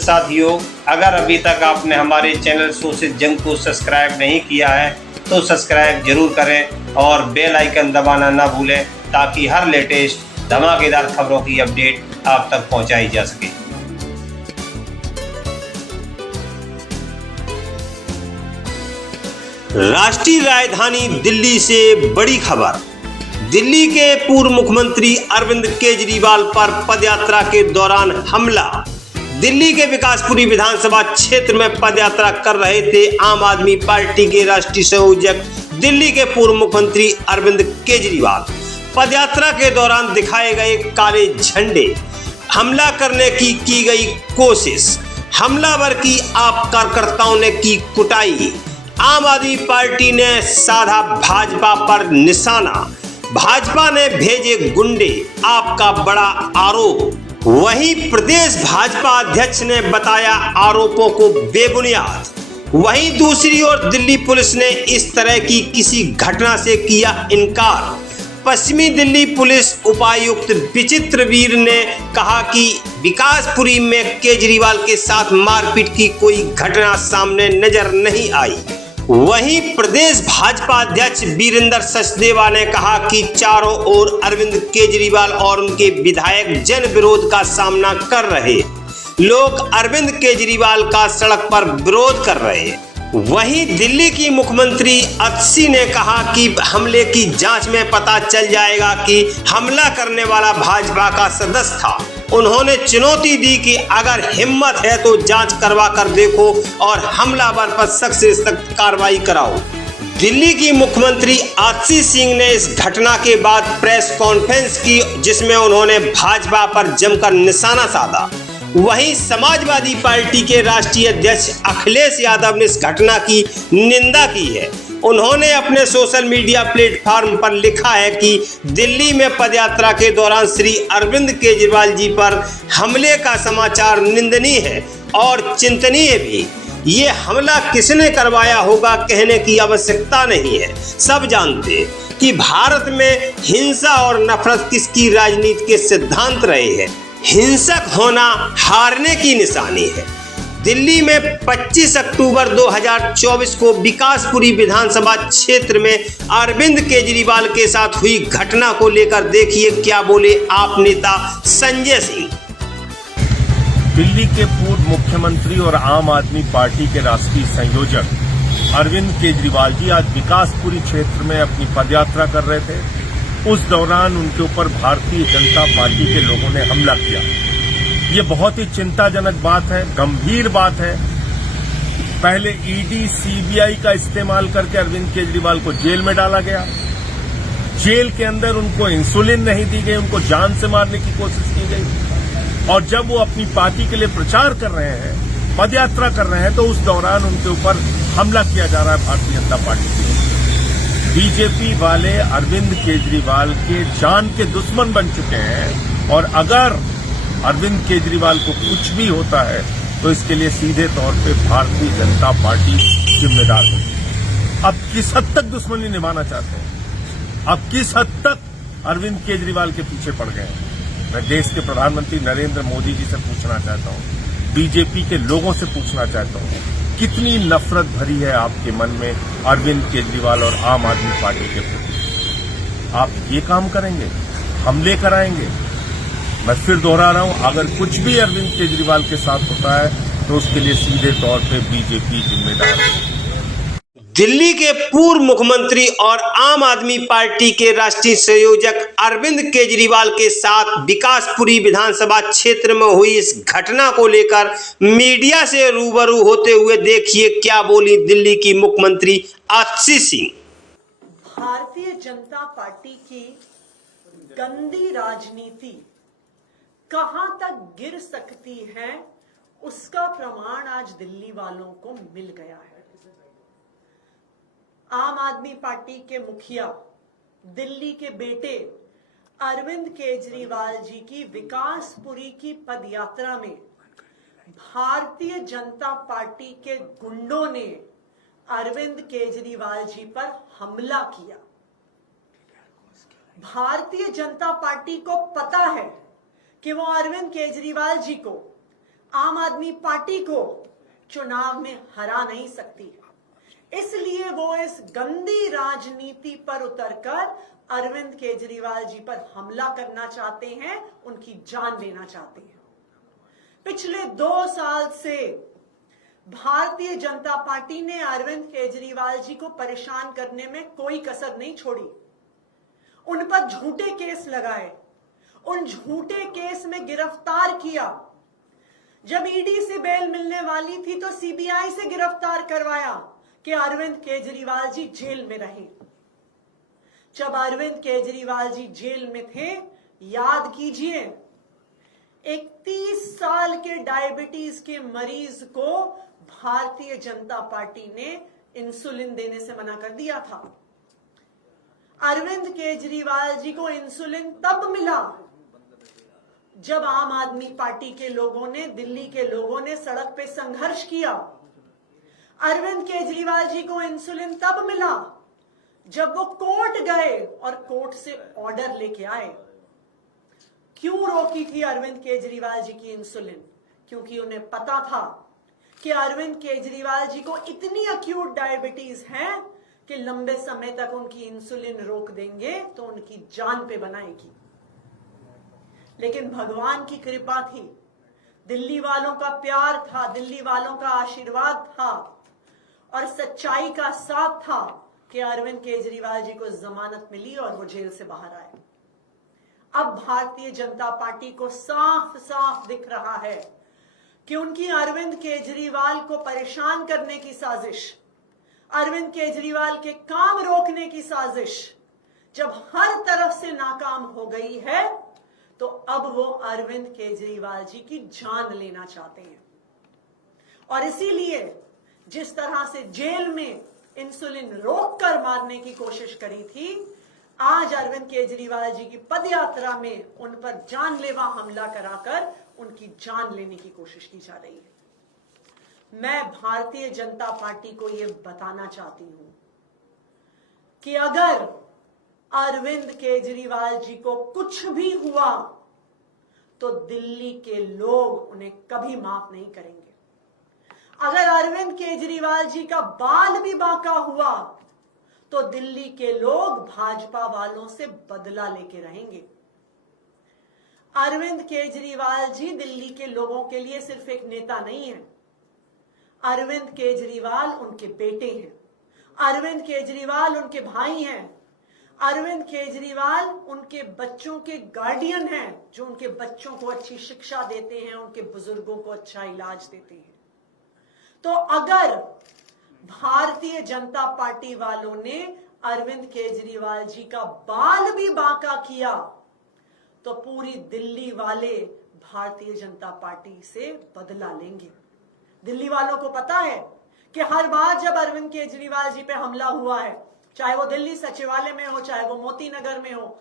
साथियों, अगर अभी तक आपने हमारे चैनल सोशल जंग को सब्सक्राइब नहीं किया है तो सब्सक्राइब जरूर करें और बेल आइकन दबाना ना भूलें ताकि हर लेटेस्ट धमाकेदार खबरों की अपडेट आप तक पहुंचाई जा सके। राष्ट्रीय राजधानी दिल्ली से बड़ी खबर। दिल्ली के पूर्व मुख्यमंत्री अरविंद केजरीवाल पर पदयात्रा के दौरान हमला। दिल्ली के विकासपुरी विधानसभा क्षेत्र में पदयात्रा कर रहे थे आम आदमी पार्टी के राष्ट्रीय संयोजक दिल्ली के पूर्व मुख्यमंत्री अरविंद केजरीवाल। पदयात्रा के दौरान दिखाए गए काले झंडे, हमला करने की गई कोशिश, हमलावर की आप कार्यकर्ताओं ने की कुटाई। आम आदमी पार्टी ने साधा भाजपा पर निशाना, भाजपा ने भेजे गुंडे, आपका बड़ा आरोप। वहीं प्रदेश भाजपा अध्यक्ष ने बताया आरोपों को बेबुनियाद। वहीं दूसरी ओर दिल्ली पुलिस ने इस तरह की किसी घटना से किया इनकार। पश्चिमी दिल्ली पुलिस उपायुक्त विचित्रवीर ने कहा कि विकासपुरी में केजरीवाल के साथ मारपीट की कोई घटना सामने नजर नहीं आई। वहीं प्रदेश भाजपा अध्यक्ष वीरेंद्र सचदेवा ने कहा कि चारों ओर अरविंद केजरीवाल और उनके विधायक जन विरोध का सामना कर रहे, लोग अरविंद केजरीवाल का सड़क पर विरोध कर रहे हैं। वहीं दिल्ली की मुख्यमंत्री अत्सी ने कहा कि हमले की जांच में पता चल जाएगा कि हमला करने वाला भाजपा का सदस्य था। उन्होंने चुनौती दी कि अगर हिम्मत है तो जांच करवा कर देखो और हमलावर पर सख्त से सख्त कार्रवाई कराओ। दिल्ली की मुख्यमंत्री आतिशी सिंह ने इस घटना के बाद प्रेस कॉन्फ्रेंस की जिसमें उन्होंने भाजपा पर जमकर निशाना साधा। वहीं समाजवादी पार्टी के राष्ट्रीय अध्यक्ष अखिलेश यादव ने इस घटना की निंदा की है। उन्होंने अपने सोशल मीडिया प्लेटफॉर्म पर लिखा है कि दिल्ली में पदयात्रा के दौरान श्री अरविंद केजरीवाल जी पर हमले का समाचार निंदनीय है और चिंतनीय भी। ये हमला किसने करवाया होगा कहने की आवश्यकता नहीं है। सब जानते हैं कि भारत में हिंसा और नफरत किसकी राजनीति के सिद्धांत रहे हैं। हिंसक होना हारने की निशानी है। दिल्ली में 25 अक्टूबर 2024 को विकासपुरी विधानसभा क्षेत्र में अरविंद केजरीवाल के साथ हुई घटना को लेकर देखिए क्या बोले आप नेता संजय सिंह। दिल्ली के पूर्व मुख्यमंत्री और आम आदमी पार्टी के राष्ट्रीय संयोजक अरविंद केजरीवाल जी आज विकासपुरी क्षेत्र में अपनी पदयात्रा कर रहे थे। उस दौरान उनके ऊपर भारतीय जनता पार्टी के लोगों ने हमला किया। ये बहुत ही चिंताजनक बात है, गंभीर बात है। पहले ईडी सीबीआई का इस्तेमाल करके अरविंद केजरीवाल को जेल में डाला गया। जेल के अंदर उनको इंसुलिन नहीं दी गई, उनको जान से मारने की कोशिश की गई। और जब वो अपनी पार्टी के लिए प्रचार कर रहे हैं, पदयात्रा कर रहे हैं, तो उस दौरान उनके ऊपर हमला किया जा रहा है भारतीय जनता पार्टी की। बीजेपी वाले अरविंद केजरीवाल के जान के दुश्मन बन चुके हैं और अगर अरविंद केजरीवाल को कुछ भी होता है तो इसके लिए सीधे तौर पे भारतीय जनता पार्टी जिम्मेदार है। अब किस हद तक दुश्मनी निभाना चाहते हैं, अब किस हद तक अरविंद केजरीवाल के पीछे पड़ गए हैं। मैं देश के प्रधानमंत्री नरेंद्र मोदी जी से पूछना चाहता हूं, बीजेपी के लोगों से पूछना चाहता हूं, कितनी नफरत भरी है आपके मन में अरविंद केजरीवाल और आम आदमी पार्टी के प्रति। आप ये काम करेंगे, हमले कराएंगे। मैं फिर दोहरा रहा हूं, अगर कुछ भी अरविंद केजरीवाल के साथ होता है तो उसके लिए सीधे तौर पे बीजेपी जिम्मेदार है। दिल्ली के पूर्व मुख्यमंत्री और आम आदमी पार्टी के राष्ट्रीय संयोजक अरविंद केजरीवाल के साथ विकासपुरी विधानसभा क्षेत्र में हुई इस घटना को लेकर मीडिया से रूबरू होते हुए देखिए क्या बोली दिल्ली की मुख्यमंत्री आतिशी सिंह। भारतीय जनता पार्टी की गंदी राजनीति कहां तक गिर सकती है उसका प्रमाण आज दिल्ली वालों को मिल गया है। आम आदमी पार्टी के मुखिया दिल्ली के बेटे अरविंद केजरीवाल जी की विकासपुरी की पदयात्रा में भारतीय जनता पार्टी के गुंडों ने अरविंद केजरीवाल जी पर हमला किया। भारतीय जनता पार्टी को पता है कि वो अरविंद केजरीवाल जी को आम आदमी पार्टी को चुनाव में हरा नहीं सकती। इसलिए वो इस गंदी राजनीति पर उतरकर अरविंद केजरीवाल जी पर हमला करना चाहते हैं, उनकी जान लेना चाहते हैं। पिछले 2 साल से भारतीय जनता पार्टी ने अरविंद केजरीवाल जी को परेशान करने में कोई कसर नहीं छोड़ी। उन पर झूठे केस लगाए, उन झूठे केस में गिरफ्तार किया। जब ईडी से बेल मिलने वाली थी तो सीबीआई से गिरफ्तार करवाया कि अरविंद केजरीवाल जी जेल में रहे। जब अरविंद केजरीवाल जी जेल में थे, याद कीजिए, एक 30 साल के डायबिटीज के मरीज को भारतीय जनता पार्टी ने इंसुलिन देने से मना कर दिया था। अरविंद केजरीवाल जी को इंसुलिन तब मिला जब आम आदमी पार्टी के लोगों ने, दिल्ली के लोगों ने सड़क पे संघर्ष किया। अरविंद केजरीवाल जी को इंसुलिन तब मिला जब वो कोर्ट गए और कोर्ट से ऑर्डर लेके आए। क्यों रोकी थी अरविंद केजरीवाल जी की इंसुलिन? क्योंकि उन्हें पता था कि अरविंद केजरीवाल जी को इतनी अक्यूट डायबिटीज है कि लंबे समय तक उनकी इंसुलिन रोक देंगे तो उनकी जान पे बनाएगी। लेकिन भगवान की कृपा थी, दिल्ली वालों का प्यार था, दिल्ली वालों का आशीर्वाद था और सच्चाई का साथ था कि अरविंद केजरीवाल जी को जमानत मिली और वो जेल से बाहर आए। अब भारतीय जनता पार्टी को साफ साफ दिख रहा है कि उनकी अरविंद केजरीवाल को परेशान करने की साजिश, अरविंद केजरीवाल के काम रोकने की साजिश जब हर तरफ से नाकाम हो गई है तो अब वो अरविंद केजरीवाल जी की जान लेना चाहते हैं। और इसीलिए जिस तरह से जेल में इंसुलिन रोककर मारने की कोशिश करी थी, आज अरविंद केजरीवाल जी की पदयात्रा में उन पर जानलेवा हमला कराकर उनकी जान लेने की कोशिश की जा रही है। मैं भारतीय जनता पार्टी को यह बताना चाहती हूं कि अगर अरविंद केजरीवाल जी को कुछ भी हुआ तो दिल्ली के लोग उन्हें कभी माफ नहीं करेंगे। अगर अरविंद केजरीवाल जी का बाल भी बांका हुआ तो दिल्ली के लोग भाजपा वालों से बदला लेके रहेंगे। अरविंद केजरीवाल जी दिल्ली के लोगों के लिए सिर्फ एक नेता नहीं है, अरविंद केजरीवाल उनके बेटे हैं, अरविंद केजरीवाल उनके भाई हैं, अरविंद केजरीवाल उनके बच्चों के गार्डियन हैं, जो उनके बच्चों को अच्छी शिक्षा देते हैं, उनके बुजुर्गों को अच्छा इलाज देते हैं। तो अगर भारतीय जनता पार्टी वालों ने अरविंद केजरीवाल जी का बाल भी बांका किया तो पूरी दिल्ली वाले भारतीय जनता पार्टी से बदला लेंगे। दिल्ली वालों को पता है कि हर बार जब अरविंद केजरीवाल जी पे हमला हुआ है, चाहे वो दिल्ली सचिवालय में हो, चाहे वो मोती नगर में हो,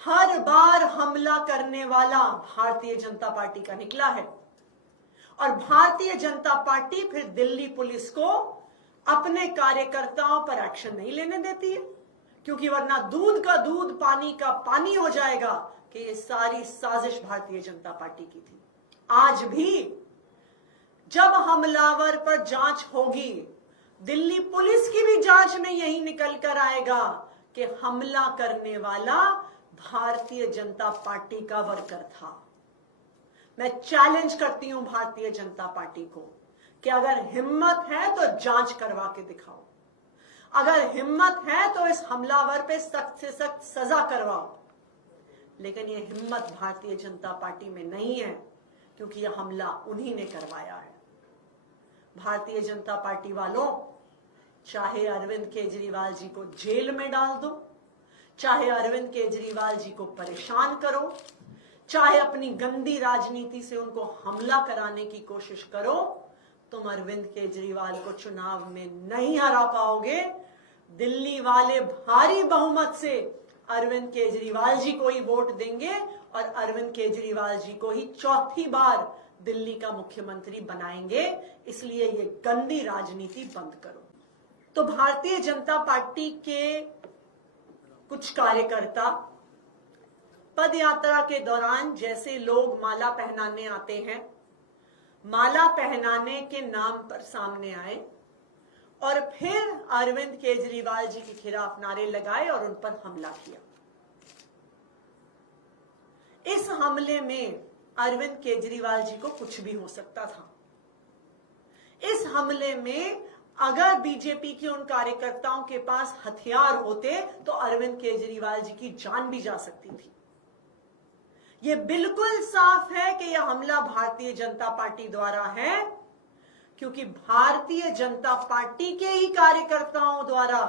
हर बार हमला करने वाला भारतीय जनता पार्टी का निकला है। और भारतीय जनता पार्टी फिर दिल्ली पुलिस को अपने कार्यकर्ताओं पर एक्शन नहीं लेने देती है, क्योंकि वरना दूध का दूध पानी का पानी हो जाएगा कि ये सारी साजिश भारतीय जनता पार्टी की थी। आज भी जब हमलावर पर जांच होगी, दिल्ली पुलिस की भी जांच में यही निकल कर आएगा कि हमला करने वाला भारतीय जनता पार्टी का वर्कर था। मैं चैलेंज करती हूं भारतीय जनता पार्टी को कि अगर हिम्मत है तो जांच करवा के दिखाओ, अगर हिम्मत है तो इस हमलावर पे सख्त से सख्त सजा करवाओ। लेकिन यह हिम्मत भारतीय जनता पार्टी में नहीं है, क्योंकि यह हमला उन्हीं ने करवाया है। भारतीय जनता पार्टी वालों, चाहे अरविंद केजरीवाल जी को जेल में डाल दो, चाहे अरविंद केजरीवाल जी को परेशान करो, चाहे अपनी गंदी राजनीति से उनको हमला कराने की कोशिश करो, तुम अरविंद केजरीवाल को चुनाव में नहीं हरा पाओगे। दिल्ली वाले भारी बहुमत से अरविंद केजरीवाल जी को ही वोट देंगे और अरविंद केजरीवाल जी को ही चौथी बार दिल्ली का मुख्यमंत्री बनाएंगे। इसलिए ये गंदी राजनीति बंद करो। तो भारतीय जनता पार्टी के कुछ कार्यकर्ता पद यात्रा के दौरान जैसे लोग माला पहनाने आते हैं, माला पहनाने के नाम पर सामने आए और फिर अरविंद केजरीवाल जी के खिलाफ नारे लगाए और उन पर हमला किया। इस हमले में अरविंद केजरीवाल जी को कुछ भी हो सकता था। इस हमले में अगर बीजेपी के उन कार्यकर्ताओं के पास हथियार होते तो अरविंद केजरीवाल जी की जान भी जा सकती थी। यह बिल्कुल साफ है कि यह हमला भारतीय जनता पार्टी द्वारा है, क्योंकि भारतीय जनता पार्टी के ही कार्यकर्ताओं द्वारा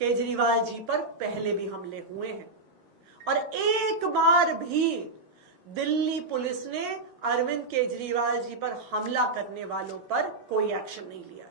केजरीवाल जी पर पहले भी हमले हुए हैं और एक बार भी दिल्ली पुलिस ने अरविंद केजरीवाल जी पर हमला करने वालों पर कोई एक्शन नहीं लिया।